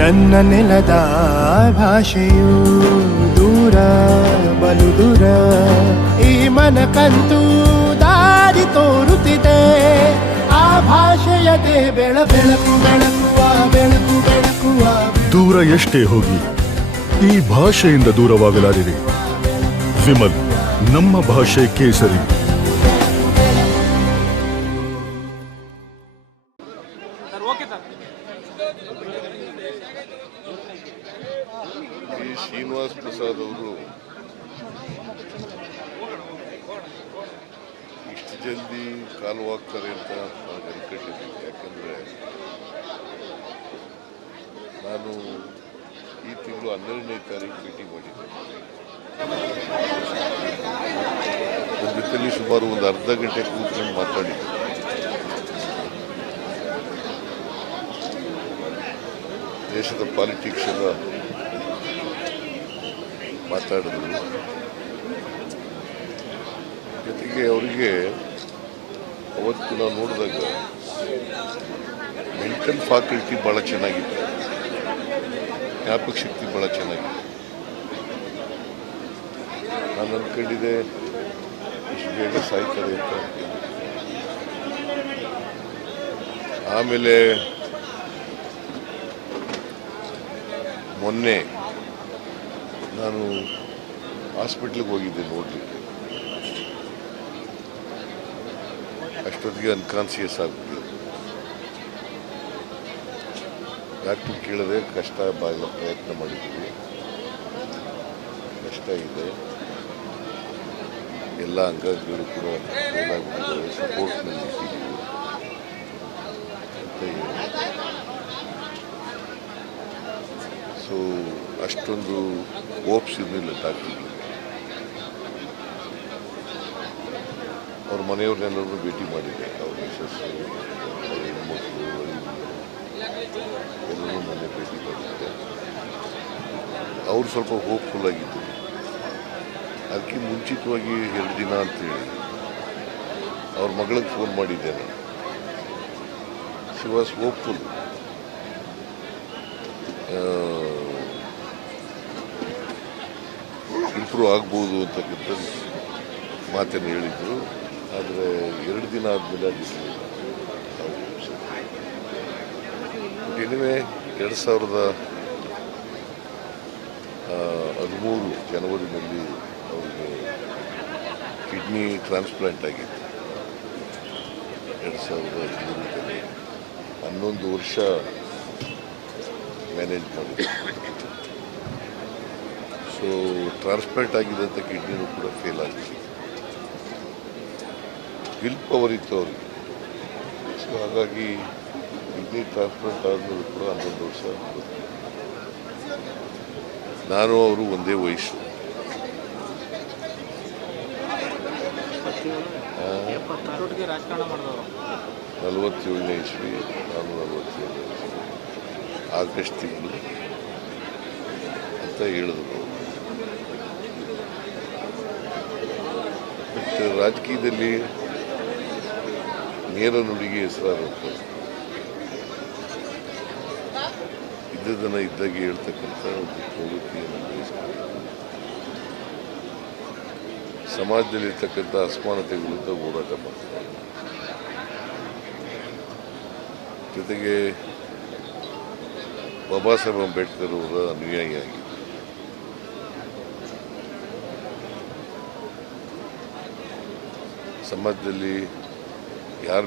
ನನ್ನ ನೆಲದ ಭಾಷೆಯು ದೂರ ಬಲು ದೂರ, ಈ ಮನಕಂತೂ ದಾರಿ ತೋರುತ್ತಿದೆ. ಆ ಭಾಷೆಯದೇ ಬೆಳಕು ಬೆಳಕುವ ಬೆಳಕು ಬೆಳಕುವ. ದೂರ ಎಷ್ಟೇ ಹೋಗಿ ಈ ಭಾಷೆಯಿಂದ ದೂರವಾಗಲಾರಿರಿ. ವಿಮಲ್, ನಮ್ಮ ಭಾಷೆ ಕೇಸರಿ. ಈ ಶ್ರೀನಿವಾಸ್ ಪ್ರಸಾದ್ ಅವರು ಇಷ್ಟು ಜಲ್ದಿ ಕಾಲವಾಗ್ತಾರೆ ಅಂತ ನಾನು ಅನ್ಕೊಂಡಿದ್ದೀನಿ. ಯಾಕಂದರೆ ನಾನು ಈ ತಿಂಗಳು 12ನೇ ತಾರೀಕು ಭೇಟಿ ಮಾಡಿದ್ದೆ. ನನ್ನ ಜೊತೆಲಿ ಸುಮಾರು ಒಂದು ಅರ್ಧ ಗಂಟೆ ಕೂತ್ಕೊಂಡು ಮಾತಾಡಿದ್ದೆ. ದೇಶದ ಪಾಲಿಟಿಕ್ಸ್ ಎಲ್ಲ ಮಾತಾಡಿದ್ರು. ಜೊತೆಗೆ ಅವರಿಗೆ ಅವತ್ತು ನಾವು ನೋಡಿದಾಗ ಮೆಂಟಲ್ ಫ್ಯಾಕಲ್ಟಿ ಭಾಳ ಚೆನ್ನಾಗಿತ್ತು, ಜ್ಞಾಪಕ ಶಕ್ತಿ ಭಾಳ ಚೆನ್ನಾಗಿತ್ತು. ನಾನು ಅಂದ್ಕೊಂಡಿದ್ದೆ ಇಷ್ಟು ಬೇಗ ಸಾಯ್ತಾರೆ ಅಂತ. ಆಮೇಲೆ ಮೊನ್ನೆ ನಾನು ಹಾಸ್ಪಿಟ್ಲಿಗೆ ಹೋಗಿದ್ದೆ ನೋಡಲಿಕ್ಕೆ. ಅಷ್ಟೊತ್ತಿಗೆ ಅನ್ಕಾನ್ಸಿಯಸ್ ಆಗ್ಬಿಟ್ಟಿದೆ. ಡಾಕ್ಟ್ರು ಕೇಳಿದೆ, ಕಷ್ಟ ಬಾಳ ಪ್ರಯತ್ನ ಮಾಡಿದ್ದೀವಿ, ಕಷ್ಟ ಇದೆ, ಎಲ್ಲ ಅಂಗಗಳು ಕೂಡ ಫೇಲಾಗ್ಬಿಟ್ಟಿದ್ದಾವೆ, ಸಪೋರ್ಟ್ನಲ್ಲಿ ಇಟ್ಟಿದ್ದೀವಿ ಅಂತ ಹೇಳಿ. ಸೊ ಅಷ್ಟೊಂದು ಹೋಪ್ಸ್ ಇರಲಿಲ್ಲ ಡಾಕ್ಟ್ರಿಗೆ. ಅವ್ರ ಮನೆಯವ್ರನ್ನೆಲ್ಲರೂ ಭೇಟಿ ಮಾಡಿದ್ದೆ. ಅವ್ರ ಮಿಸಸ್ಸು, ಅವ್ರ ಹೆಣ್ಮಕ್ಳು, ಎಲ್ಲರೂ ಮನೆ ಭೇಟಿ ಮಾಡಿದ್ದೆ. ಅವ್ರು ಸ್ವಲ್ಪ ಹೋಪ್ಫುಲ್ ಆಗಿದ್ದರು. ಅದಕ್ಕೆ ಮುಂಚಿತವಾಗಿ 2 ದಿನ ಅಂತೇಳಿ ಅವ್ರ ಮಗಳಿಗೆ ಫೋನ್ ಮಾಡಿದ್ದೆ ನಾನು. She was hopeful. ಇಂಪ್ರೂವ್ ಆಗ್ಬೋದು ಅಂತಕ್ಕಂಥ ಮಾತನ್ನು ಹೇಳಿದರು. ಆದರೆ 2 ದಿನ ಆದಮೇಲೆ ಆಗಿರಲಿಲ್ಲ. ಎನಿವೆ 2013 ಜನವರಿನಲ್ಲಿ ಅವರಿಗೆ ಕಿಡ್ನಿ ಟ್ರಾನ್ಸ್ಪ್ಲಾಂಟ್ ಆಗಿತ್ತು. 2013 11 ವರ್ಷ ಮ್ಯಾನೇಜ್ ಮಾಡಿದ್ರು. ಸೊ ಟ್ರಾನ್ಸ್ಪ್ಲಾಂಟ್ ಆಗಿದ್ದಂಥ ಕಿಡ್ನಿನೂ ಕೂಡ ಫೇಲ್ ಆಗಿದೆ. ವಿಲ್ ಪವರ್ ಇತ್ತು ಅವ್ರಿಗೆ. ಸೊ ಹಾಗಾಗಿ ಕಿಡ್ನಿ ಟ್ರಾನ್ಸ್ಪ್ಲಾಂಟ್ ಆದಮೇಲೆ ಕೂಡ 11 ವರ್ಷ ಬದುಕಿದ್ರು. ನಾನು ಅವರು ಒಂದೇ ವಯಸ್ಸು. 47ನೇ ಇಸ್ವಿ, ನಾನು 47ನೇ ಇಸ್ವಿ ಆಗಸ್ಟ್ ತಿಂಗಳು ಅಂತ ಹೇಳಿದ್ರು. ಬಟ್ ರಾಜಕೀಯದಲ್ಲಿ ನೇರ ನುಡಿಗೆ ಹೆಸರಾಗುತ್ತೆ. ಇದ್ದದನ್ನು ಇದ್ದಾಗೆ ಹೇಳ್ತಕ್ಕಂಥ ಒಂದು ಪ್ರವೃತ್ತಿಯನ್ನು ಬೆಳೆಸ್ಕೊಂಡು ಸಮಾಜದಲ್ಲಿರ್ತಕ್ಕಂಥ ಅಸಮಾನತೆ ವಿರುದ್ಧ ಹೋರಾಟ ಮಾಡ್ತಾರೆ. ಜೊತೆಗೆ ಬಾಬಾ ಸಾಹೇಬ್ ಅಂಬೇಡ್ಕರ್ ಅವರ ಅನುಯಾಯಿಯಾಗಿ ಸಮಾಜದಲ್ಲಿ ಯಾರ